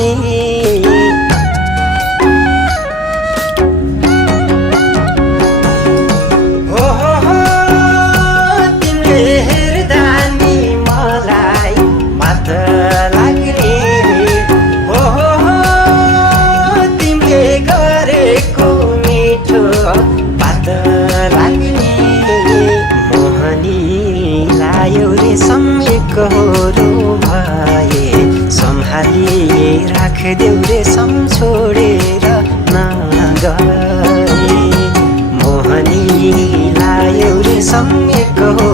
नि कहोरो भए सम्हाली राखदेऊ रे सम छोडेर नगए मोहनी लायो रे सम्मे कहो